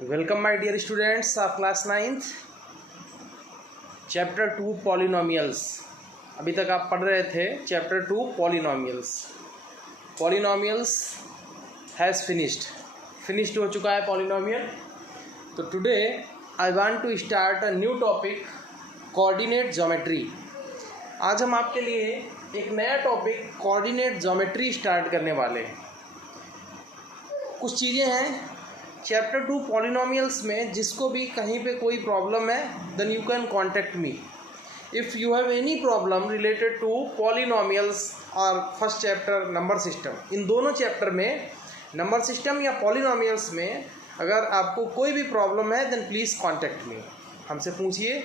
Welcome my dear students of class 9th chapter 2 polynomials. अभी तक आप पढ़ रहे थे chapter 2 polynomials. Polynomials has finished हो चुका है पॉलिनोमियल। तो today I want to start a new topic, coordinate geometry. आज हम आपके लिए एक नया टॉपिक कोऑर्डिनेट ज्योमेट्री स्टार्ट करने वाले हैं। कुछ चीज़ें हैं चैप्टर 2 पॉलिनोमियल्स में, जिसको भी कहीं पे कोई प्रॉब्लम है then you can contact me if you have any problem related to polynomials और फर्स्ट चैप्टर नंबर सिस्टम। इन दोनों चैप्टर में नंबर सिस्टम या पॉलिनोमियल्स में अगर आपको कोई भी प्रॉब्लम है देन प्लीज़ कॉन्टेक्ट मी। हमसे पूछिए,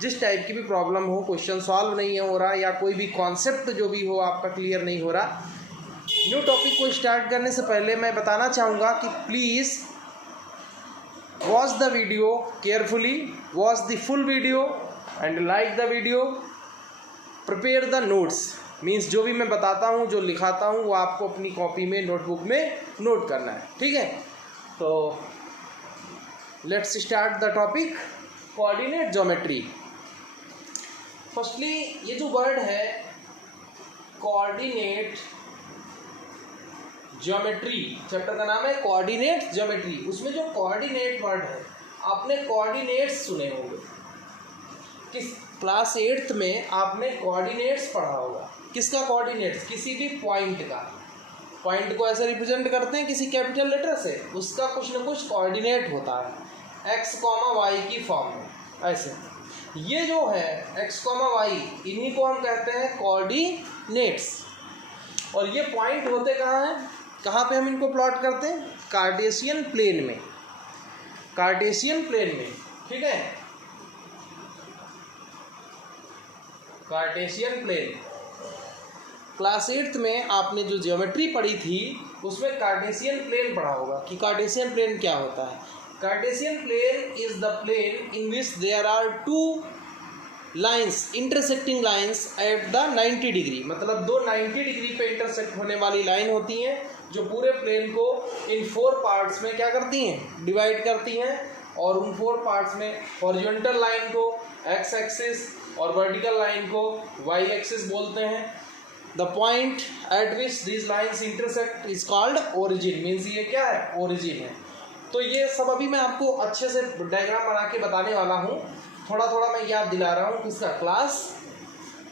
जिस टाइप की भी प्रॉब्लम हो, क्वेश्चन सॉल्व नहीं हो रहा या कोई भी कॉन्सेप्ट जो भी हो आपका क्लियर नहीं हो रहा। न्यू टॉपिक को स्टार्ट करने से पहले मैं बताना चाहूँगा कि please watch the video carefully, watch the full video and like the video, prepare the notes। Means जो भी मैं बताता हूँ, जो लिखाता हूँ, वो आपको अपनी कॉपी में, नोटबुक में नोट करना है, ठीक है। तो let's start the topic coordinate geometry. Firstly ये जो वर्ड है कोऑर्डिनेट ज्योमेट्री, चैप्टर का नाम है कोऑर्डिनेट ज्योमेट्री। उसमें जो कोऑर्डिनेट वर्ड है, आपने कोऑर्डिनेट्स सुने होंगे। किस क्लास 8th में आपने कोऑर्डिनेट्स पढ़ा होगा। किसका कोऑर्डिनेट्स? किसी भी पॉइंट का। पॉइंट को ऐसे रिप्रेजेंट करते हैं किसी कैपिटल लेटर से, उसका कुछ न कुछ कोऑर्डिनेट होता है x, y की फॉर्म में। ऐसे ये जो है x, y, इन्हीं को हम कहते हैं कोऑर्डिनेट्स। और ये पॉइंट होते कहाँ हैं, कहाँ पे हम इनको प्लॉट करते हैं? कार्टेशियन प्लेन में। कार्टेशियन प्लेन में, ठीक है। कार्टेशियन प्लेन क्लास 8th में आपने जो ज्योमेट्री पढ़ी थी उसमें कार्टेशियन प्लेन पढ़ा होगा कि कार्टेशियन प्लेन क्या होता है। Cartesian plane is the plane in which there are two lines, intersecting lines at the 90 degree. मतलब दो 90 डिग्री पे इंटरसेक्ट होने वाली लाइन होती हैं जो पूरे प्लेन को इन 4 पार्ट्स में क्या करती हैं? डिवाइड करती हैं। और उन 4 पार्ट्स में हॉरिजॉन्टल लाइन को एक्स एक्सिस और वर्टिकल लाइन को वाई एक्सिस बोलते हैं। The point at which this lines intersect is called origin. Means ये क्या है? ओरिजिन है। तो ये सब अभी मैं आपको अच्छे से डायग्राम बना के बताने वाला हूँ। थोड़ा थोड़ा मैं याद दिला रहा हूँ किसका? क्लास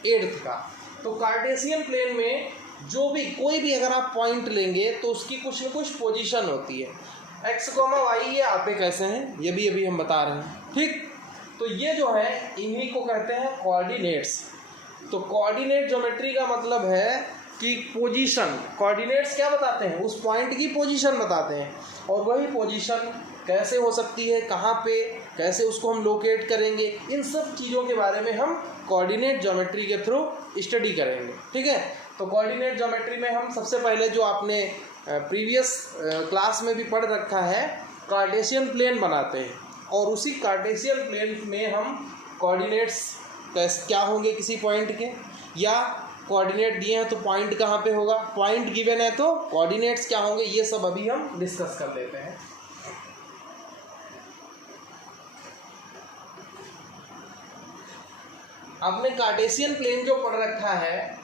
8th का। तो कार्टेशियन प्लेन में जो भी कोई भी अगर आप पॉइंट लेंगे तो उसकी कुछ न कुछ पोजीशन होती है। x, y ये आपे कैसे हैं ये भी अभी हम बता रहे हैं, ठीक। तो ये जो है इन्हीं को कहते हैं कोऑर्डिनेट्स। तो कोऑर्डिनेट ज्योमेट्री का मतलब है कि पोजीशन। कोऑर्डिनेट्स क्या बताते हैं? उस पॉइंट की पोजीशन बताते हैं। और वही पोजीशन कैसे हो सकती है, कहाँ पे, कैसे उसको हम लोकेट करेंगे, इन सब चीज़ों के बारे में हम कोऑर्डिनेट ज्योमेट्री के थ्रू स्टडी करेंगे, ठीक है। तो कोऑर्डिनेट ज्योमेट्री में हम सबसे पहले जो आपने प्रीवियस क्लास में भी पढ़ रखा है, कार्टेशियन प्लेन बनाते हैं। और उसी कार्टेशियन प्लेन में हम कोऑर्डिनेट्स क्या होंगे किसी पॉइंट के, या कोऑर्डिनेट दिए हैं तो पॉइंट कहाँ पे होगा, पॉइंट गिवन है तो कोऑर्डिनेट्स क्या होंगे, ये सब अभी हम डिस्कस कर लेते हैं। आपने कार्टेशियन प्लेन जो पढ़ रखा है,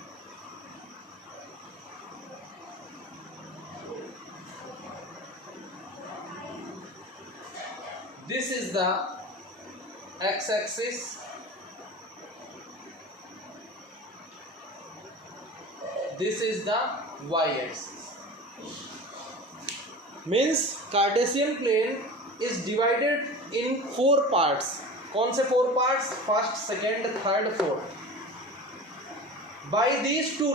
this is the x axis, this is the y axis। means Cartesian plane is divided in 4 parts। कौन से 4 parts? First, second, third, fourth. by these two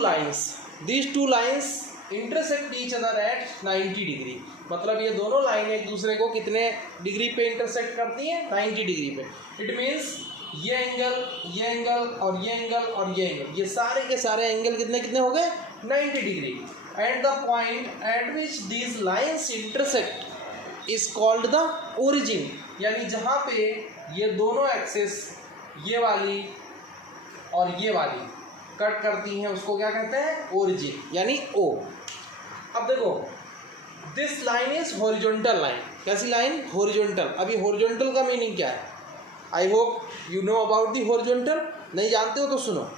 lines intersect each other at 90 degree. मतलब ये दोनों line एक दूसरे को कितने degree पे इंटरसेक्ट करती हैं? 90 डिग्री पे। इट मीन्स ये एंगल और ये एंगल और ये एंगल, ये सारे के सारे एंगल कितने कितने हो गए? 90 degree. And the point at which these lines intersect is called the origin. यानी जहाँ पे ये दोनों एक्सिस, ये वाली और ये वाली कट करती हैं, उसको क्या कहते हैं? ओरिजिन, यानी ओ। अब देखो this line is horizontal line. कैसी लाइन? हॉरिजॉन्टल। अभी हॉरिजॉन्टल का मीनिंग क्या है? I hope you know about the horizontal. नहीं जानते हो तो सुनो,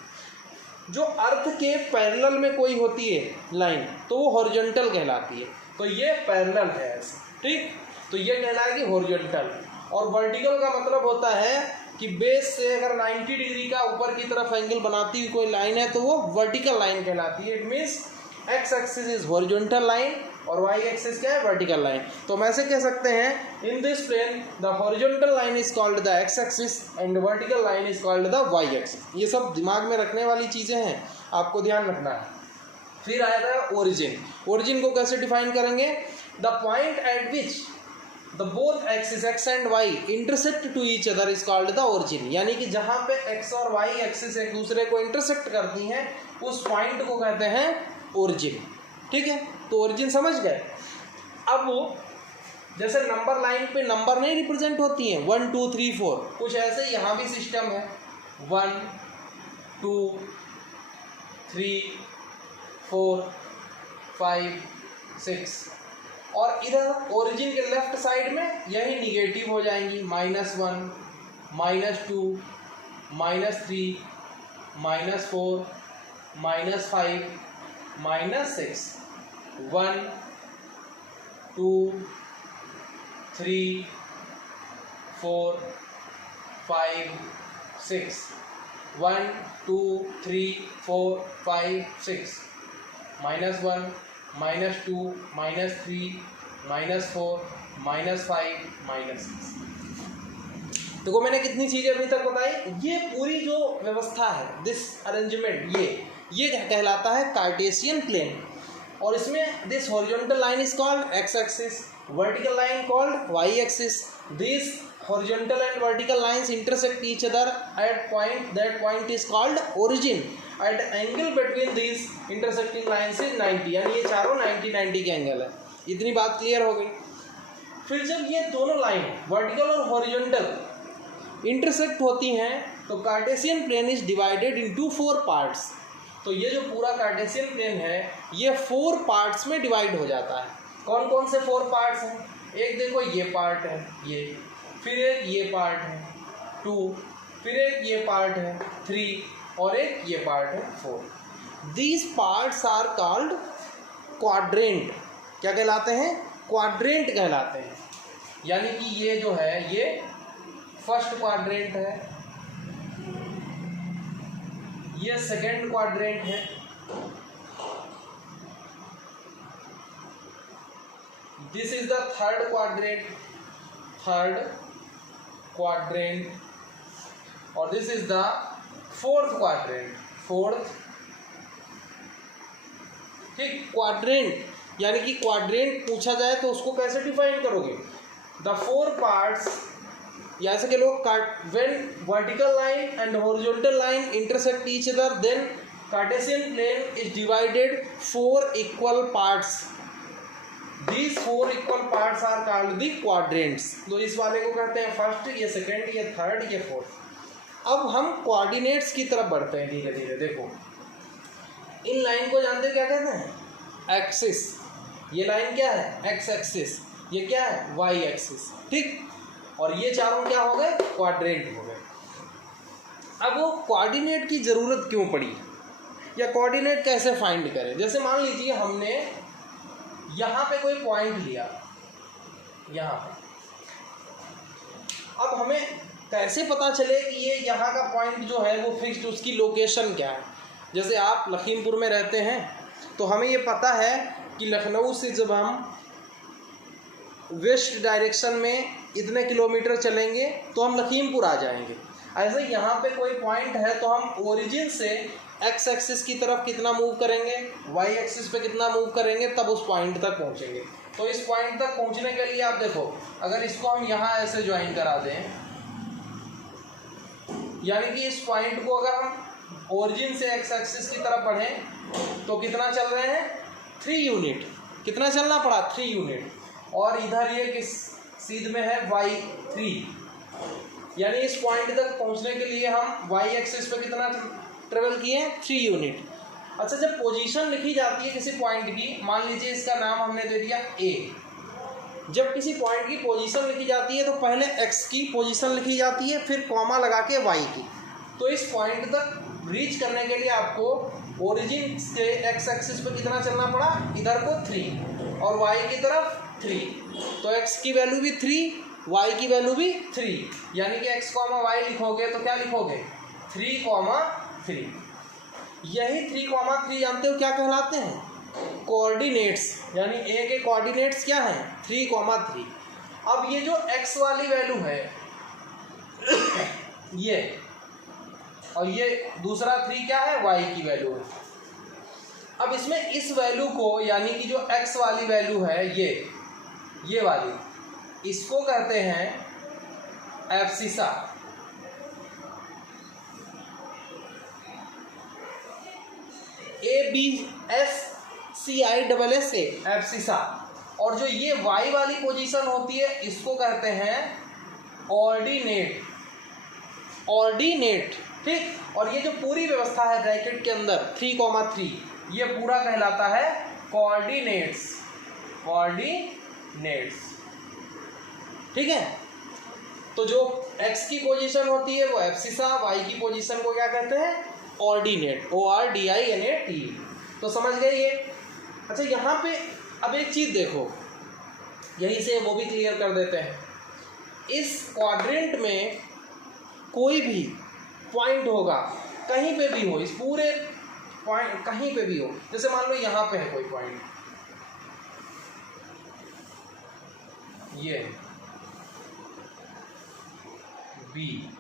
जो अर्थ के पैरेलल में कोई होती है लाइन तो वो हॉरिजॉन्टल कहलाती है। तो ये पैरेलल है ऐसे, ठीक, तो ये कहलाएगी हॉरिजॉन्टल। और वर्टिकल का मतलब होता है कि बेस से अगर 90 डिग्री का ऊपर की तरफ एंगल बनाती हुई कोई लाइन है तो वो वर्टिकल लाइन कहलाती है। It means x axis is horizontal line और वाई एक्सिस क्या है? Vertical line. तो हम ऐसे कह सकते हैं in this plane the horizontal line is called the x axis and vertical line is called the y axis. ये सब दिमाग में रखने वाली चीज़ें हैं, आपको ध्यान रखना है। फिर आया था ओरिजिन। ओरिजिन को कैसे डिफाइन करेंगे? The point at which the both axis x and y intersect to each other is called the origin. यानी कि जहाँ पे एक्स और वाई एक्सिस एक दूसरे को इंटरसेक्ट करती हैं उस पॉइंट को कहते हैं ओरिजिन। ठीक है, तो ओरिजिन समझ गए। अब वो जैसे नंबर लाइन पे नंबर नहीं रिप्रेजेंट होती हैं 1 2 3 4, कुछ ऐसे यहाँ भी सिस्टम है 1 2 3 4 5 6, और इधर ओरिजिन के लेफ्ट साइड में यही निगेटिव हो जाएंगी -1 -2 -3 -4 -5 -6 1 2 3 4 5 6 1 2 3 4 5 6 -1 -2 -3 -4 -5 -6। देखो मैंने कितनी चीज़ें अभी तक बताई। ये पूरी जो व्यवस्था है, दिस अरेंजमेंट, ये कहलाता है कार्टेशियन प्लेन। और इसमें this horizontal line is called x axis, vertical line called y axis. This horizontal and vertical lines intersect each other at point, that point is called origin, at angle between these intersecting lines is 90, यानी ये चारों 90 के angle है। इतनी बात clear हो गई। फिर जब ये दोनों लाइन वर्टिकल और हॉरिजॉन्टल इंटरसेक्ट होती हैं तो Cartesian plane is divided into 4 parts. तो ये जो पूरा कार्टेशियन प्लेन है ये 4 पार्ट्स में डिवाइड हो जाता है। कौन कौन से 4 पार्ट्स हैं? एक देखो ये पार्ट है, ये, फिर एक ये पार्ट है 2, फिर एक ये पार्ट है 3 और एक ये पार्ट है 4। These parts are called quadrant. क्या कहलाते हैं? क्वाड्रेंट कहलाते हैं। यानी कि ये जो है ये फर्स्ट क्वाड्रेंट है, ये सेकंड क्वाड्रेंट है, this is the third quadrant और this is the fourth quadrant. ठीक, क्वाड्रेंट यानी कि क्वाड्रेंट पूछा जाए तो उसको कैसे डिफाइन करोगे? द 4 पार्ट्स, या ऐसे के लोग when vertical line and horizontal line intersect each other then Cartesian plane is divided 4 equal parts. These 4 equal parts are called the quadrants। तो इस वाले को कहते हैं फर्स्ट, ये सेकंड, ये थर्ड, ये फोर्थ। अब हम कोऑर्डिनेट्स की तरफ बढ़ते हैं धीरे धीरे। देखो इन लाइन को जानते हैं क्या कहते हैं? एक्सिस। ये लाइन क्या है? X axis. ये क्या है? Y axis. ठीक, और ये चारों क्या हो गए? क्वाड्रेंट हो गए। अब वो कोऑर्डिनेट की ज़रूरत क्यों पड़ी या कोऑर्डिनेट कैसे फाइंड करें? जैसे मान लीजिए हमने यहाँ पे कोई पॉइंट लिया, यहाँ पे, अब हमें कैसे पता चले कि ये यहाँ का पॉइंट जो है वो फिक्स्ड, उसकी लोकेशन क्या है? जैसे आप लखीमपुर में रहते हैं तो हमें ये पता है कि लखनऊ से जब हम वेस्ट डायरेक्शन में इतने किलोमीटर चलेंगे तो हम लखीमपुर आ जाएंगे। ऐसे यहाँ पे कोई पॉइंट है तो हम ओरिजिन से एक्स एक्सिस की तरफ कितना मूव करेंगे, वाई एक्सिस पे कितना मूव करेंगे, तब उस पॉइंट तक पहुँचेंगे। तो इस पॉइंट तक पहुँचने के लिए आप देखो, अगर इसको हम यहाँ ऐसे ज्वाइन करा दें, यानी कि इस पॉइंट को अगर हम ओरिजिन से एक्स एक्सिस की तरफ बढ़ें तो कितना चल रहे हैं? 3 यूनिट। कितना चलना पड़ा? 3 यूनिट। और इधर ये किस सीध में है? y3। यानी इस पॉइंट तक पहुँचने के लिए हम वाई एक्सिस पे कितना ट्रेवल किए? 3 यूनिट। अच्छा, जब पोजीशन लिखी जाती है किसी पॉइंट की, मान लीजिए इसका नाम हमने दे दिया ए। जब किसी पॉइंट की पोजीशन लिखी जाती है तो पहले एक्स की पोजीशन लिखी जाती है, फिर कॉमा लगा के वाई की। तो इस पॉइंट तक रीच करने के लिए आपको ओरिजिन से एक्स एक्सिस पे कितना चलना पड़ा, इधर को 3 और वाई की तरफ 3। तो एक्स की वैल्यू भी 3, वाई की वैल्यू भी 3, यानी कि एक्स कॉमा वाई लिखोगे तो क्या लिखोगे 3,3। यही 3,3 जानते हो क्या कहलाते हैं, कोऑर्डिनेट्स। यानी ए के कोऑर्डिनेट्स क्या हैं 3,3। अब ये जो एक्स वाली वैल्यू है ये, और ये दूसरा 3 क्या है, वाई की वैल्यू है। अब इसमें इस वैल्यू को, यानी कि जो एक्स वाली वैल्यू है ये वाली, इसको कहते हैं एब्सिसा। ABSCISSA abscissa. और जो ये वाई वाली पोजीशन होती है इसको कहते हैं ऑर्डिनेट। ठीक। और ये जो पूरी व्यवस्था है ब्रैकेट के अंदर 3,3, ये पूरा कहलाता है कोऑर्डिनेट्स। ठीक है। तो जो एक्स की पोजीशन होती है वो एब्सिसा, वाई की पोजीशन को क्या कहते हैं, ऑर्डिनेट, ORDINAT। तो समझ गए ये। अच्छा, यहाँ पे अब एक चीज देखो, यहीं से वो भी क्लियर कर देते हैं। इस क्वाड्रेंट में कोई भी पॉइंट होगा, कहीं पे भी हो, इस पूरे पॉइंट कहीं पे भी हो, जैसे मान लो यहाँ पे है कोई पॉइंट, ये बी।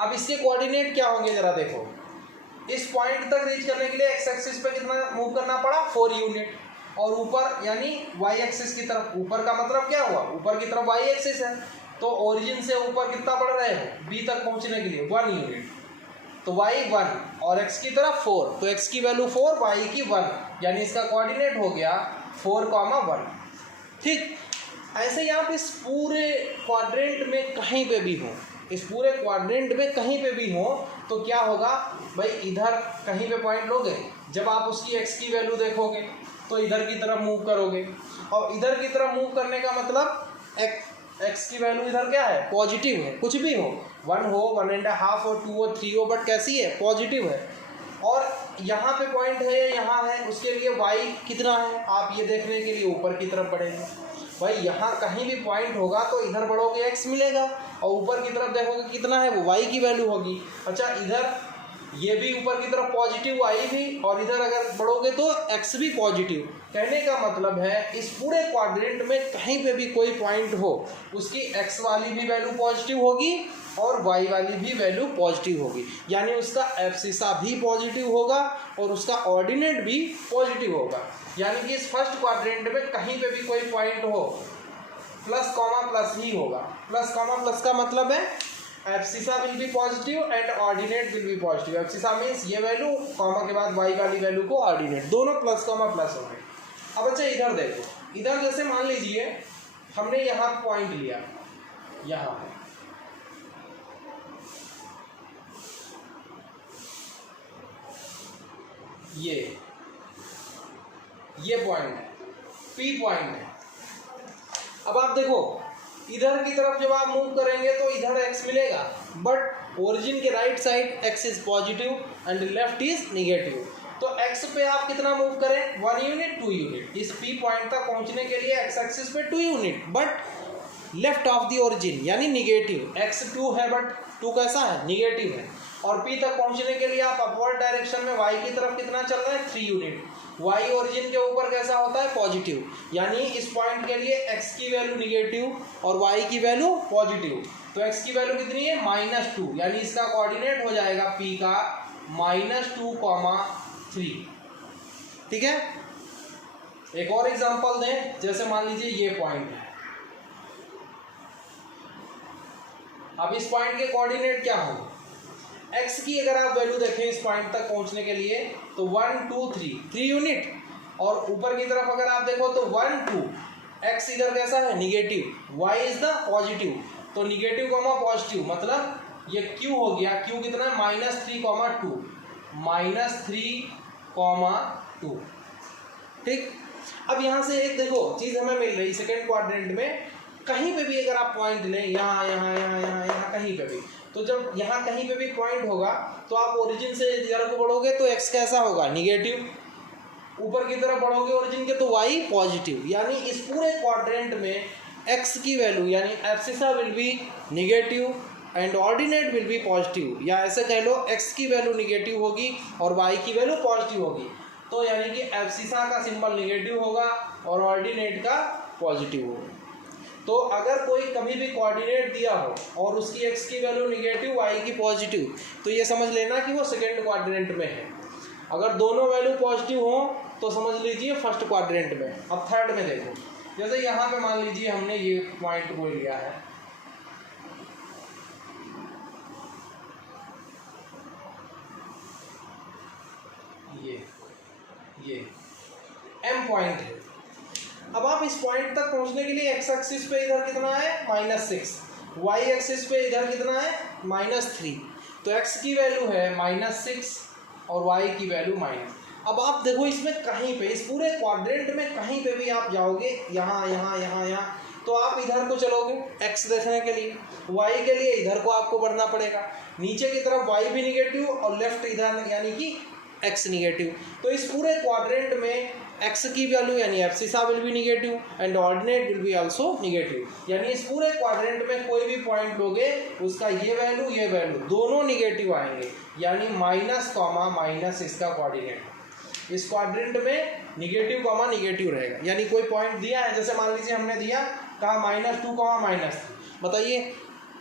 अब इसके कोऑर्डिनेट क्या होंगे जरा देखो। इस पॉइंट तक रीच करने के लिए एक्स एक्सिस पे कितना मूव करना पड़ा, 4 यूनिट। और ऊपर यानी वाई एक्सिस की तरफ, ऊपर का मतलब क्या हुआ, ऊपर की तरफ वाई एक्सिस है, तो ओरिजिन से ऊपर कितना बढ़ रहे हो, बी तक पहुंचने के लिए 1 यूनिट। तो वाई 1 और एक्स की तरफ 4, तो एक्स की वैल्यू 4, वाई की 1, यानी इसका कोऑर्डिनेट हो गया 4,1। ठीक। ऐसे ही आप इस पूरे क्वाड्रेंट में कहीं पे भी हो, इस पूरे क्वाड्रेंट में कहीं पे भी हो, तो क्या होगा भाई, इधर कहीं पे पॉइंट लोगे, जब आप उसकी एक्स की वैल्यू देखोगे तो इधर की तरफ मूव करोगे, और इधर की तरफ मूव करने का मतलब एक्स की वैल्यू इधर क्या है, पॉजिटिव है। कुछ भी हो, 1 हो, 1.5 हो, 2 हो, 3 हो, बट कैसी है, पॉजिटिव है। और यहाँ पे पॉइंट है या यहाँ है, उसके लिए वाई कितना है, आप ये देखने के लिए ऊपर की तरफ बढ़ेंगे। भाई यहाँ कहीं भी पॉइंट होगा तो इधर बढ़ोगे एक्स मिलेगा, और ऊपर की तरफ देखोगे कितना है, वो वाई की वैल्यू होगी। अच्छा, इधर ये भी ऊपर की तरफ पॉजिटिव, वाई भी, और इधर अगर बढ़ोगे तो एक्स भी पॉजिटिव। कहने का मतलब है इस पूरे क्वाड्रेंट में कहीं पे भी कोई पॉइंट हो, उसकी एक्स वाली भी वैल्यू पॉजिटिव होगी और वाई वाली भी वैल्यू पॉजिटिव होगी, यानी उसका एब्सिसा भी पॉजिटिव होगा और उसका ऑर्डिनेट भी पॉजिटिव होगा। यानी कि इस फर्स्ट क्वाड्रेंट में कहीं पे भी कोई पॉइंट हो, प्लस कॉमा प्लस ही होगा। प्लस कॉमा प्लस का मतलब है abscissa will be positive and ordinate will be positive. Abscissa means ये वैल्यू, कॉमा के बाद वाई वाली वैल्यू को ऑर्डिनेट, दोनों प्लस कॉमा प्लस हो गए। अब अच्छा इधर देखो, इधर जैसे मान लीजिए हमने यहाँ पॉइंट लिया, यहाँ पे ये पॉइंट है, पी पॉइंट है। अब आप देखो इधर की तरफ जब आप मूव करेंगे तो इधर x मिलेगा, बट ओरिजिन के right side x is positive and left is negative. तो x पे आप कितना मूव करें, 1 यूनिट 2 यूनिट। इस P पॉइंट तक पहुंचने के लिए x एक्सिस पे 2 unit, but left of the origin यानी निगेटिव। x 2 है बट 2 कैसा है, निगेटिव है। और P तक पहुंचने के लिए आप अपवर्ड डायरेक्शन में y की तरफ कितना चल रहा है, 3 यूनिट। y ओरिजिन के ऊपर कैसा होता है, पॉजिटिव, यानी इस पॉइंट के लिए x की वैल्यू निगेटिव और y की वैल्यू पॉजिटिव। तो x की वैल्यू कितनी है, -2, यानी इसका कोऑर्डिनेट हो जाएगा P का -2,3। ठीक है। एक और एग्जांपल दें, जैसे मान लीजिए ये पॉइंट है। अब इस पॉइंट के कोऑर्डिनेट क्या होंगे, x की अगर आप वैल्यू देखें इस पॉइंट तक पहुंचने के लिए तो 1 2 3 यूनिट, और ऊपर की तरफ अगर आप देखो तो 1 2, x इधर कैसा है, negative, y is the positive. तो निगेटिव कॉमा पॉजिटिव मतलब ये q हो गया, q कितना है, -3,2, -3 2। ठीक, अब यहाँ से एक देखो चीज़ हमें मिल रही सेकेंड क्वाड्रेंट में, कहीं पे भी अगर आप पॉइंट लें, यहाँ यहाँ यहाँ यहाँ यहाँ कहीं पे भी, तो जब यहाँ कहीं पे भी पॉइंट होगा तो आप ओरिजिन से इधर को बढ़ोगे तो x कैसा होगा, निगेटिव। ऊपर की तरफ बढ़ोगे ओरिजिन के तो y पॉजिटिव। यानी इस पूरे क्वाड्रेंट में x की वैल्यू यानी abscissa will be negative and ordinate will be positive, या ऐसे कह लो x की वैल्यू निगेटिव होगी और y की वैल्यू पॉजिटिव होगी। तो यानी कि एब्सिसा का सिंबल निगेटिव होगा और ऑर्डिनेट का पॉजिटिव होगा। तो अगर कोई कभी भी कोऑर्डिनेट दिया हो और उसकी x की वैल्यू निगेटिव y की पॉजिटिव, तो ये समझ लेना कि वो सेकेंड क्वाड्रेंट में है। अगर दोनों वैल्यू पॉजिटिव हो तो समझ लीजिए फर्स्ट क्वाड्रेंट में। अब थर्ड में देखो, जैसे यहाँ पे मान लीजिए हमने ये पॉइंट को लिया है, ये m पॉइंट है। अब आप इस पॉइंट तक पहुंचने के लिए x एक्सिस पे इधर कितना है -6, y एक्सिस पे इधर कितना है -3, तो x की वैल्यू है -6 और y की वैल्यू -। अब आप देखो इसमें कहीं पे, इस पूरे क्वाड्रेंट में कहीं पे भी आप जाओगे, यहाँ यहाँ यहाँ यहाँ, तो आप इधर को चलोगे x देखने के लिए, y के लिए इधर को आपको बढ़ना पड़ेगा, नीचे की तरफ y भी निगेटिव और लेफ्ट इधर यानी कि x निगेटिव। तो इस पूरे क्वाड्रेंट में x की वैल्यू यानी abscissa will be negative and ordinate will be also negative. यानी इस पूरे क्वाड्रेंट में कोई भी पॉइंट लोगे उसका ये वैल्यू दोनों निगेटिव आएंगे, यानी माइनस कॉमा माइनस इसका कोऑर्डिनेट। इस क्वाड्रेंट में निगेटिव कॉमा निगेटिव रहेगा। यानी कोई पॉइंट दिया है, जैसे मान लीजिए हमने दिया कहा -2 -3, बताइए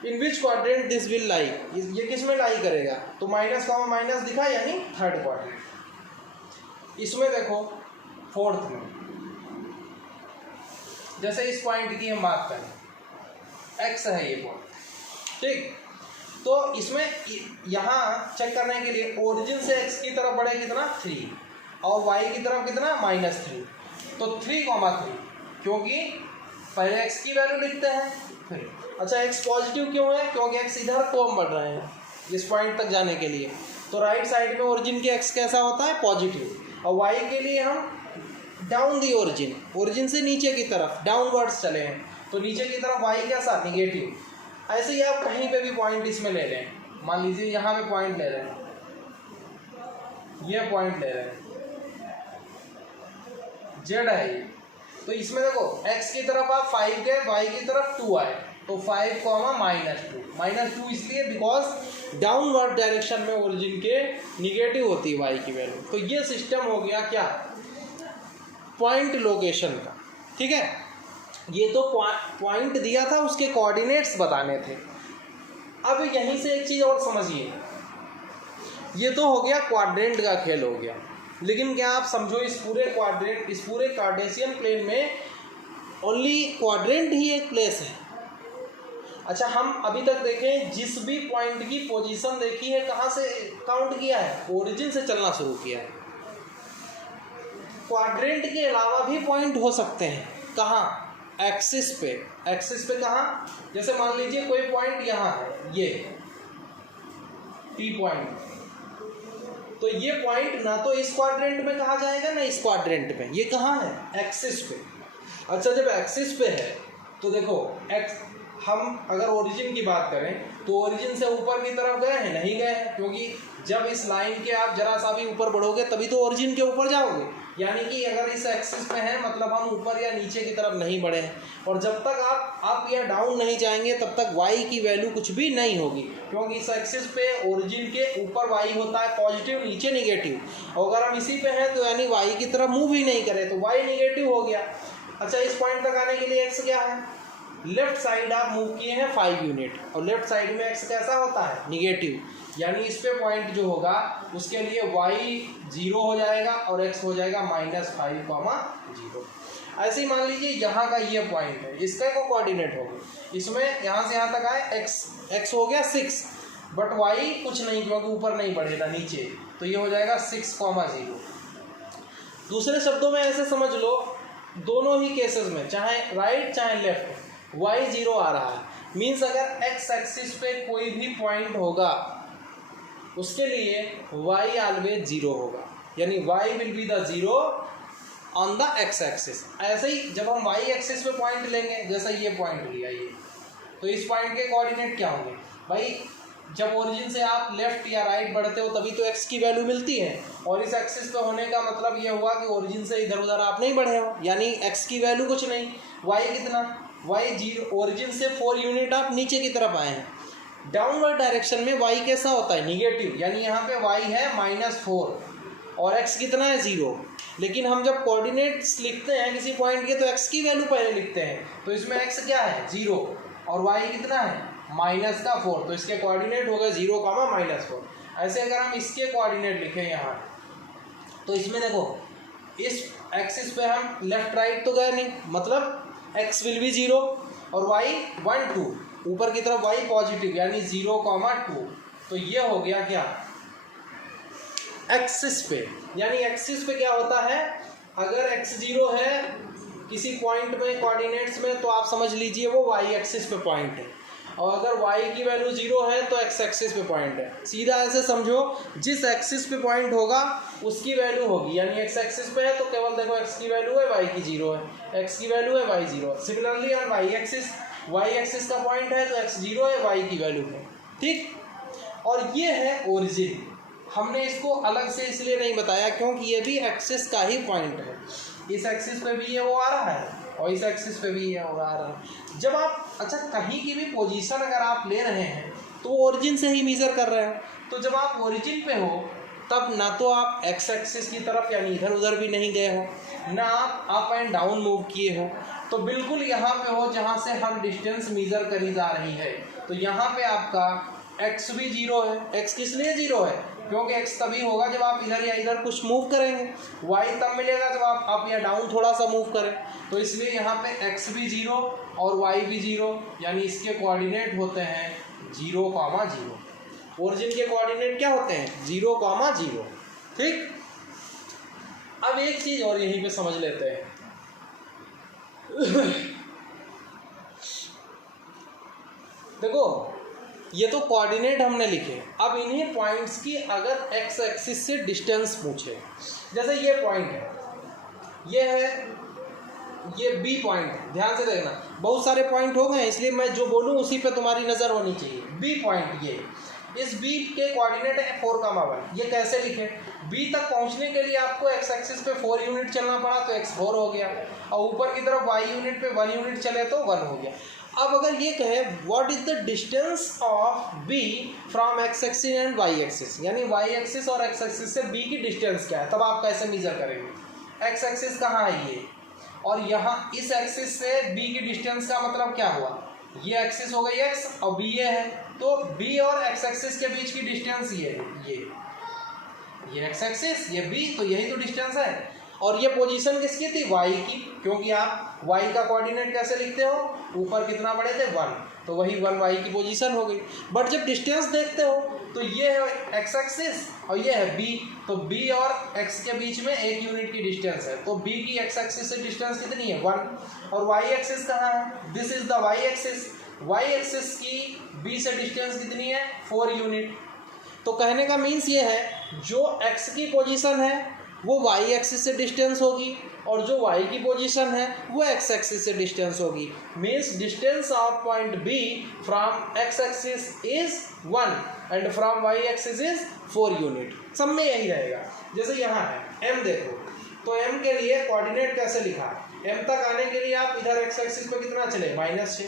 in which quadrant this will lie, ये किस में लाई करेगा, तो माइनस कॉमा माइनस दिखा यानी थर्ड क्वाड्रेंट। इसमें देखो फोर्थ में, जैसे इस पॉइंट की हम बात करें, x है ये पॉइंट, ठीक, तो इसमें यहाँ चेक करने के लिए ओरिजिन से x की तरफ बढ़े कितना 3 और y की तरफ कितना -3, तो 3,3, क्योंकि पहले x की वैल्यू लिखते हैं फिर। अच्छा x पॉजिटिव क्यों है, क्योंकि x इधर को हम बढ़ रहे हैं इस पॉइंट तक जाने के लिए, तो राइट साइड में ओरिजिन के x कैसा होता है पॉजिटिव, और y के लिए हम डाउन दी ओरिजिन से नीचे की तरफ डाउनवर्ड्स चले हैं, तो नीचे की तरफ y कैसा निगेटिव। ऐसे ही आप कहीं पे भी पॉइंट इसमें ले लें, मान लीजिए यहाँ पे पॉइंट ले रहे हैं, ये पॉइंट ले रहे हैं, z है ये, तो इसमें देखो x की तरफ आप 5 गए, y की तरफ 2 आए, तो 5, -2 इसलिए बिकॉज डाउनवर्ड डायरेक्शन में ओरिजिन के निगेटिव होती है y की वैल्यू। तो ये सिस्टम हो गया क्या, पॉइंट लोकेशन का, ठीक है। ये तो पॉइंट दिया था, उसके कोऑर्डिनेट्स बताने थे। अब यहीं से एक चीज़ और समझिए, ये तो हो गया क्वाड्रेंट का खेल हो गया, लेकिन क्या आप समझो इस पूरे कार्टेशियन प्लेन में ओनली क्वाड्रेंट ही एक प्लेस है। अच्छा, हम अभी तक देखें जिस भी पॉइंट की पोजीशन देखी है, कहाँ से काउंट किया है, ओरिजिन से चलना शुरू किया है। क्वाड्रेंट के अलावा भी पॉइंट हो सकते हैं, कहाँ, एक्सिस पे कहाँ, जैसे मान लीजिए कोई पॉइंट यहाँ है, ये P पॉइंट, तो ये पॉइंट ना तो इस क्वाड्रेंट में कहा जाएगा ना इस क्वाड्रेंट में, ये कहाँ है, एक्सिस पे। अच्छा, जब एक्सिस पे है तो देखो हम अगर ओरिजिन की बात करें तो ओरिजिन से ऊपर की तरफ गए हैं, नहीं गए हैं, क्योंकि जब इस लाइन के आप जरा सा भी ऊपर बढ़ोगे तभी तो ओरिजिन के ऊपर जाओगे। यानी कि अगर इस एक्सिस पे हैं मतलब हम ऊपर या नीचे की तरफ नहीं बढ़े हैं, और जब तक आप या डाउन नहीं जाएंगे तब तक y की वैल्यू कुछ भी नहीं होगी, क्योंकि इस एक्सिस पे ओरिजिन के ऊपर y होता है पॉजिटिव, नीचे निगेटिव, और अगर हम इसी पे हैं तो यानी y की तरफ मूव ही नहीं करें तो y निगेटिव हो गया। अच्छा, इस पॉइंट तक आने के लिए x क्या है, लेफ्ट साइड आप मूव किए हैं 5 यूनिट, और लेफ्ट साइड में x कैसा होता है निगेटिव, यानी इस पे पॉइंट जो होगा उसके लिए y 0 हो जाएगा और x हो जाएगा -5,0। ऐसे ही मान लीजिए यहाँ का ये पॉइंट है, इसका को कोऑर्डिनेट होगा, इसमें यहाँ से यहाँ तक आए x हो गया 6, बट y कुछ नहीं क्योंकि ऊपर नहीं बढ़ेगा नीचे, तो ये हो जाएगा 6,0। दूसरे शब्दों में ऐसे समझ लो, दोनों ही केसेस में चाहे राइट चाहे लेफ्ट y 0 आ रहा है, मीन्स अगर x एक्सिस पे कोई भी पॉइंट होगा उसके लिए y ऑलवेज 0 होगा। यानी y will be the zero on the x axis. ऐसे ही जब हम y एक्सिस पे पॉइंट लेंगे, जैसा ये पॉइंट लिया ये, तो इस पॉइंट के कोऑर्डिनेट क्या होंगे भाई, जब ओरिजिन से आप लेफ्ट या राइट बढ़ते हो तभी तो x की वैल्यू मिलती है, और इस एक्सिस पे होने का मतलब ये हुआ कि ओरिजिन से इधर उधर आप नहीं बढ़े हो, यानी x की वैल्यू कुछ नहीं, y कितना, y जीरो, ओरिजिन से 4 यूनिट आप नीचे की तरफ आए हैं। डाउनवर्ड डायरेक्शन में y कैसा होता है, निगेटिव, यानी यहाँ पे y है -4 और x कितना है 0। लेकिन हम जब कोऑर्डिनेट्स लिखते हैं किसी पॉइंट के तो x की वैल्यू पहले लिखते हैं, तो इसमें x क्या है 0 और y कितना है -4, तो इसके कोऑर्डिनेट हो गए 0, -4। ऐसे अगर हम इसके कोऑर्डिनेट लिखें यहाँ, तो इसमें देखो इस एक्सिस पे हम लेफ्ट राइट तो गए नहीं, मतलब x विल बी 0 और y 1 2, ऊपर की तरफ y पॉजिटिव यानी 0, 2। तो ये हो गया क्या एक्सिस पे, यानी एक्सिस पे क्या होता है, अगर x 0 है किसी पॉइंट में कोऑर्डिनेट्स में तो आप समझ लीजिए वो y एक्सिस पे पॉइंट है, और अगर y की वैल्यू 0 है तो x एक्सिस पे पॉइंट है। सीधा ऐसे समझो, जिस एक्सिस पे पॉइंट होगा उसकी वैल्यू होगी, यानी x एक्सिस पे है तो केवल देखो x की वैल्यू है, y की 0 है, x की वैल्यू है, y 0 है। सिमिलरली ऑन y एक्सिस का पॉइंट है तो x 0 है, y की वैल्यू है, ठीक। और ये है ओरिजिन, हमने इसको अलग से इसलिए नहीं बताया क्योंकि ये भी एक्सिस का ही पॉइंट है, इस एक्सिस पे भी ये वो आ रहा है और इस एक्सिस पे भी ये हो आ रहा है। जब आप कहीं की भी पोजीशन अगर आप ले रहे हैं तो ओरिजिन से ही मेजर कर रहे हो, तो जब आप ओरिजिन पे हो तब ना तो आप एक्स एक्सिस की तरफ यानी इधर उधर भी नहीं गए हो, ना आप अप एंड डाउन मूव किए हो, तो बिल्कुल यहाँ पे हो जहाँ से हम डिस्टेंस मेजर करी जा रही है। तो यहाँ पे आपका x भी 0 है। x किस लिए 0 है, क्योंकि x तभी होगा जब आप इधर या इधर कुछ मूव करेंगे, y तब मिलेगा जब आप अप या डाउन थोड़ा सा मूव करें। तो इसलिए यहाँ पे x भी 0 और y भी 0, यानी इसके कोऑर्डिनेट होते हैं 0, 0। ओरिजिन के कोऑर्डिनेट क्या होते हैं 0, 0, ठीक। अब एक चीज और यहीं पे समझ लेते हैं देखो ये तो कोऑर्डिनेट हमने लिखे, अब इन्हीं पॉइंट्स की अगर एक्स एक्सिस से डिस्टेंस पूछे, जैसे ये पॉइंट है, ये है, ये बी पॉइंट है, ध्यान से देखना, बहुत सारे पॉइंट हो गए इसलिए मैं जो बोलूँ उसी पे तुम्हारी नज़र होनी चाहिए। बी पॉइंट, ये इस बी के कोऑर्डिनेट है 4, 1। ये कैसे लिखे, बी तक पहुंचने के लिए आपको एक्स एक्सिस पे 4 यूनिट चलना पड़ा तो x 4 हो गया, और ऊपर की तरफ y यूनिट पे 1 यूनिट चले तो 1 हो गया। अब अगर ये कहे what is the distance of b from x axis and y axis, यानी y एक्सिस और x एक्सिस से b की डिस्टेंस क्या है, तब आप कैसे मेजर करेंगे। x एक्सिस कहाँ है ये, और यहाँ इस एक्सिस से b की डिस्टेंस का मतलब क्या हुआ, ये एक्सिस हो गई x और b ये है, तो b और x एक्सिस के बीच की डिस्टेंस ये है, ये x एक्सिस, ये b, तो यही तो डिस्टेंस है। और ये पोजीशन किसकी थी, y की, क्योंकि आप y का कोऑर्डिनेट कैसे लिखते हो, ऊपर कितना बड़े थे 1, तो वही 1 y की पोजीशन हो गई। बट जब डिस्टेंस देखते हो तो ये है x एक्सिस और ये है b, तो b और x के बीच में 1 यूनिट की डिस्टेंस है, तो b की x एक्सिस से डिस्टेंस कितनी है 1, और y एक्सिस कहाँ है, this is the y axis, y axis की b से डिस्टेंस कितनी है 4 यूनिट। तो कहने का मीन्स ये है जो x की पोजीशन है वो y एक्सिस से डिस्टेंस होगी, और जो y की पोजीशन है वो x एक्सिस से डिस्टेंस होगी। Means distance of point b from x axis is 1 and from y axis is 4 unit. सब में यही रहेगा। जैसे यहाँ है m, देखो तो m के लिए कोऑर्डिनेट कैसे लिखा, m तक आने के लिए आप इधर x एक्सिस पे कितना चले -6,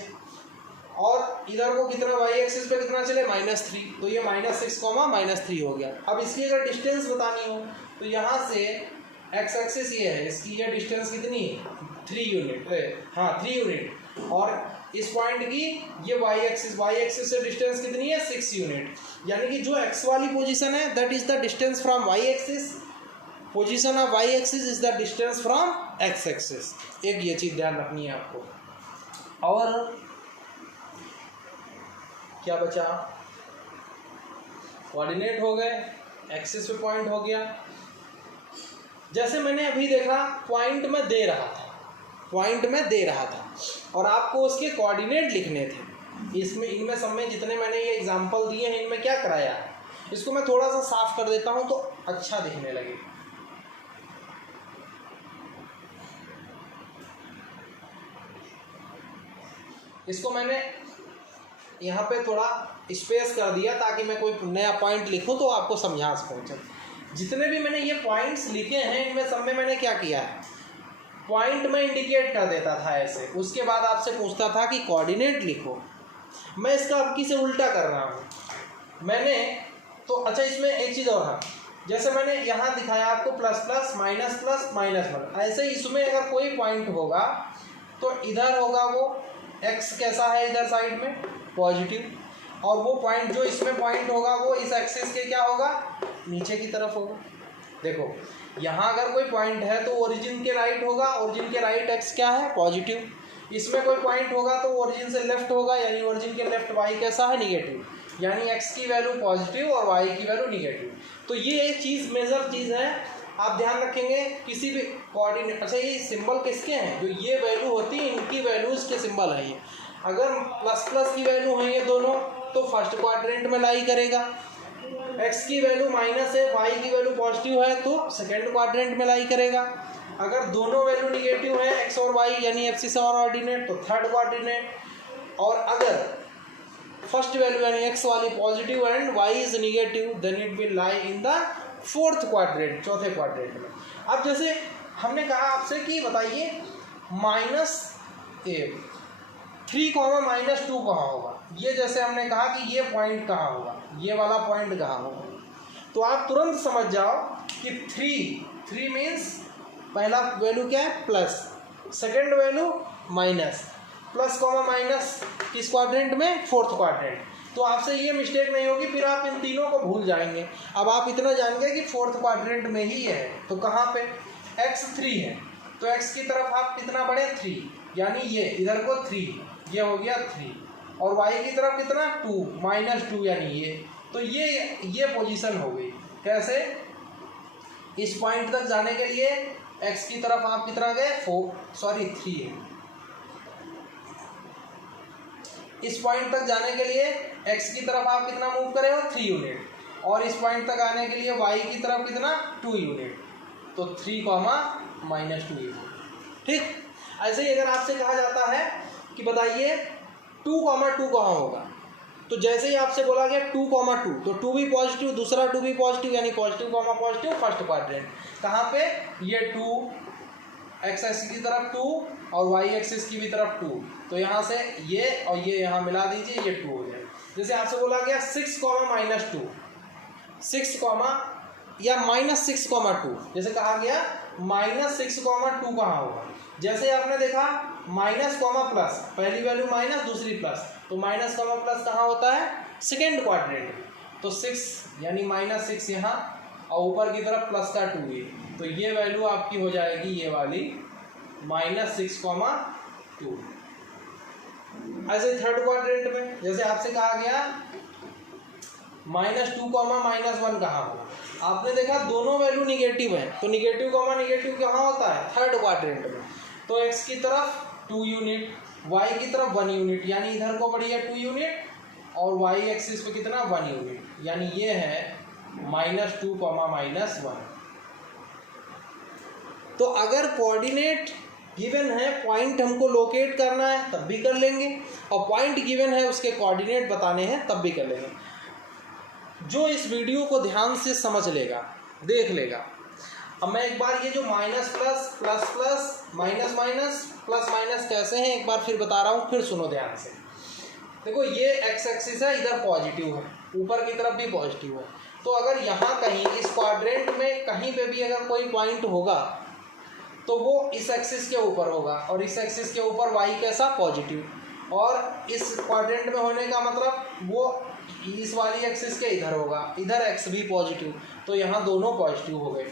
और इधर को कितना y एक्सिस पे कितना चले -3, तो ये -6, -3 हो गया। अब इसकी अगर डिस्टेंस बतानी हो तो यहाँ से x एक्सिस ये है, इसकी ये डिस्टेंस कितनी 3 यूनिट, हाँ 3 यूनिट, और इस पॉइंट की ये y एक्सिस से डिस्टेंस कितनी है 6 यूनिट, यानी कि जो x वाली पोजीशन है that is the distance from y axis, position of y axis is the distance from x axis. एक ये चीज़ ध्यान रखनी है आपको। और क्या बचा, कोऑर्डिनेट हो गए, एक्सिस पे पॉइंट हो गया। जैसे मैंने अभी देखा पॉइंट में दे रहा था और आपको उसके कोऑर्डिनेट लिखने थे। इसमें इनमें सब में जितने मैंने ये एग्जांपल दिए हैं इनमें क्या कराया है, इसको मैं थोड़ा सा साफ कर देता हूँ तो अच्छा दिखने लगे। इसको मैंने यहाँ पे थोड़ा स्पेस कर दिया ताकि मैं कोई नया पॉइंट लिखूँ तो आपको समझा सकूँ। जितने भी मैंने ये पॉइंट्स लिखे हैं इनमें सब में मैंने क्या किया है, पॉइंट में इंडिकेट कर देता था ऐसे, उसके बाद आपसे पूछता था कि कोऑर्डिनेट लिखो। मैं इसका अब की से उल्टा कर रहा हूँ मैंने तो। अच्छा, इसमें एक चीज़ और है, जैसे मैंने यहाँ दिखाया आपको plus plus minus plus minus one, ऐसे इसमें अगर कोई पॉइंट होगा तो इधर होगा वो एक्स कैसा है इधर साइड में पॉजिटिव, और वो पॉइंट जो इसमें पॉइंट होगा वो इस एक्सिस के क्या होगा, नीचे की तरफ होगा। देखो यहाँ अगर कोई पॉइंट है तो ओरिजिन के राइट होगा, ओरिजिन के राइट एक्स क्या है पॉजिटिव। इसमें कोई पॉइंट होगा तो ओरिजिन से लेफ्ट होगा, यानी ओरिजिन के लेफ्ट वाई कैसा है निगेटिव, यानी एक्स की वैल्यू पॉजिटिव और वाई की वैल्यू निगेटिव। तो ये एक चीज़ मेजर चीज़ है, आप ध्यान रखेंगे किसी भी कोऑर्डिनेट। अच्छा, ये सिंबल किसके हैं, जो ये वैल्यू होती है इनकी वैल्यूज़ के सिंबल है ये। अगर प्लस प्लस की वैल्यू है ये दोनों तो फर्स्ट क्वाड्रेंट में लाई करेगा, एक्स की वैल्यू माइनस है वाई की वैल्यू पॉजिटिव है तो सेकेंड क्वाड्रेंट में लाई करेगा। अगर दोनों वैल्यू निगेटिव है एक्स और वाई यानी एब्सिस और ऑर्डिनेट तो थर्ड क्वाड्रेंट, और अगर फर्स्ट वैल्यू यानी एक्स वाली positive and y is negative then it will lie in the fourth quadrant, चौथे क्वाड्रेंट में। अब जैसे हमने कहा आपसे कि बताइए -3 -2 कहाँ होगा, ये जैसे हमने कहा कि ये पॉइंट कहाँ होगा, ये वाला पॉइंट कहाँ होगा, तो आप तुरंत समझ जाओ कि 3 मीन्स पहला वैल्यू क्या है plus, second value minus, plus comma minus किस क्वाड्रेंट में, फोर्थ क्वाड्रेंट। तो आपसे ये मिस्टेक नहीं होगी, फिर आप इन तीनों को भूल जाएंगे। अब आप इतना जान गए कि फोर्थ क्वाड्रेंट में ही है, तो कहाँ पे x 3 है तो x की तरफ आप कितना बढ़े 3, यानी ये इधर को 3, ये हो गया 3, और y की तरफ कितना 2 -2 यानी ये, तो ये पोजीशन हो गई। कैसे, इस पॉइंट तक जाने के लिए x की तरफ आप कितना गए 3 है, इस पॉइंट तक जाने के लिए x की तरफ आप कितना मूव करे हो 3 यूनिट, और इस पॉइंट तक आने के लिए y की तरफ कितना 2 यूनिट, तो 3, -2 यूनिट। ठीक, ऐसे ही अगर आपसे कहा जाता है कि बताइए 2, 2 कहाँ होगा, तो जैसे ही आपसे बोला गया 2, 2 तो 2 भी पॉजिटिव, दूसरा 2 भी पॉजिटिव, यानी पॉजिटिव पॉजिटिव फर्स्ट क्वाड्रेंट। कहाँ पे, ये 2 एक्स एक्सिस की तरफ 2 और वाई एक्सिस की भी तरफ 2, तो यहाँ से ये और ये यहाँ मिला दीजिए, ये 2 हो जाए। जैसे आपसे बोला गया 6, -2, 6, या -6, 2, जैसे कहा गया -6, 2 कहाँ होगा, जैसे आपने देखा माइनस कॉमा प्लस, पहली वैल्यू माइनस दूसरी प्लस, तो माइनस कॉमा प्लस कहाँ होता है सेकेंड क्वाड्रेंट, तो 6 यानी -6 यहाँ और ऊपर की तरफ प्लस का 2 है, तो ये वैल्यू आपकी हो जाएगी ये वाली -6, 2। ऐसे थर्ड क्वाड्रेंट में जैसे आपसे कहा गया -2, -1 कहाँ होगा, आपने देखा दोनों वैल्यू निगेटिव है, तो निगेटिव निगेटिव कहाँ होता है थर्ड क्वाड्रेंट में, तो x की तरफ 2 यूनिट, y की तरफ 1 यूनिट, यानी इधर को बढ़िया 2 यूनिट और y एक्सिस पे कितना 1 यूनिट, यानी ये है -2, -1। तो अगर कोऑर्डिनेट गिवन है, पॉइंट हमको लोकेट करना है तब भी कर लेंगे, और पॉइंट गिवन है उसके कोऑर्डिनेट बताने हैं तब भी कर लेंगे। जो इस वीडियो को ध्यान से समझ लेगा, देख लेगा। अब मैं एक बार ये जो minus plus plus plus minus minus plus minus कैसे हैं एक बार फिर बता रहा हूँ, फिर सुनो ध्यान से। देखो ये एक्स एक्सिस है, इधर पॉजिटिव है, ऊपर की तरफ भी पॉजिटिव है, तो अगर यहाँ कहीं इस क्वाड्रेंट में कहीं पे भी अगर कोई पॉइंट होगा तो वो इस एक्सिस के ऊपर होगा, और इस एक्सिस के ऊपर वाई कैसा पॉजिटिव, और इस क्वाड्रेंट में होने का मतलब वो इस वाली एक्सिस के इधर होगा, इधर एक्स भी पॉजिटिव, तो यहाँ दोनों पॉजिटिव हो गए।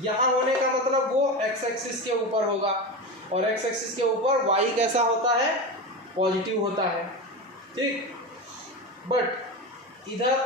यहाँ होने का मतलब वो एक्स एक्सिस के ऊपर होगा, और एक्स एक्सिस के ऊपर वाई कैसा होता है पॉजिटिव होता है, ठीक। बट इधर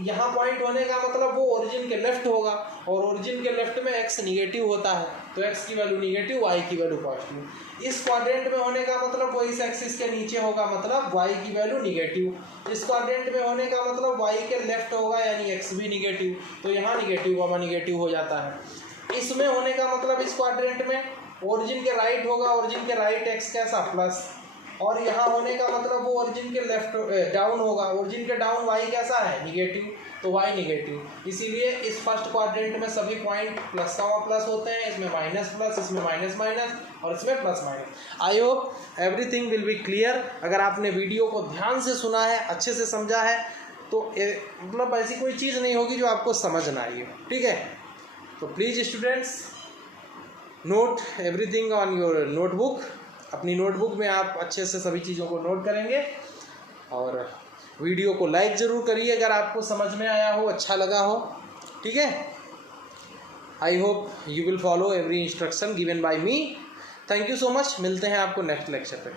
यहाँ पॉइंट होने का मतलब वो ओरिजिन के लेफ्ट होगा, और ओरिजिन के लेफ्ट में एक्स निगेटिव होता है, तो एक्स की वैल्यू निगेटिव, वाई की वैल्यू पॉजिटिव। इस क्वाड्रेंट में होने का मतलब वो इस एक्सिस के नीचे होगा, मतलब वाई की वैल्यू निगेटिव। इस क्वाड्रेंट में होने का मतलब वाई के लेफ्ट होगा, यानी एक्स भी निगेटिव, तो यहाँ निगेटिव निगेटिव हो जाता है। इसमें होने का मतलब इस क्वाड्रेंट में ओरिजिन के राइट होगा, ओरिजिन के राइट एक्स कैसा प्लस, और यहाँ होने का मतलब वो ओरिजिन के लेफ्ट डाउन होगा, ओरिजिन के डाउन वाई कैसा है, निगेटिव, तो वाई निगेटिव। इसीलिए इस फर्स्ट क्वाड्रेंट में सभी पॉइंट प्लस का प्लस होते हैं, इसमें माइनस प्लस, इसमें माइनस माइनस और इसमें plus minus. I hope everything will be clear. अगर आपने वीडियो को ध्यान से सुना है, अच्छे से समझा है, तो मतलब ऐसी कोई चीज़ नहीं होगी जो आपको समझ ना आई हो, ठीक है। तो please students note everything on your notebook. अपनी नोटबुक में आप अच्छे से सभी चीज़ों को नोट करेंगे और वीडियो को लाइक ज़रूर करिए अगर आपको समझ में आया हो, अच्छा लगा हो, ठीक है। I hope you will follow every instruction given by me. Thank you so much. मिलते हैं आपको नेक्स्ट लेक्चर पे।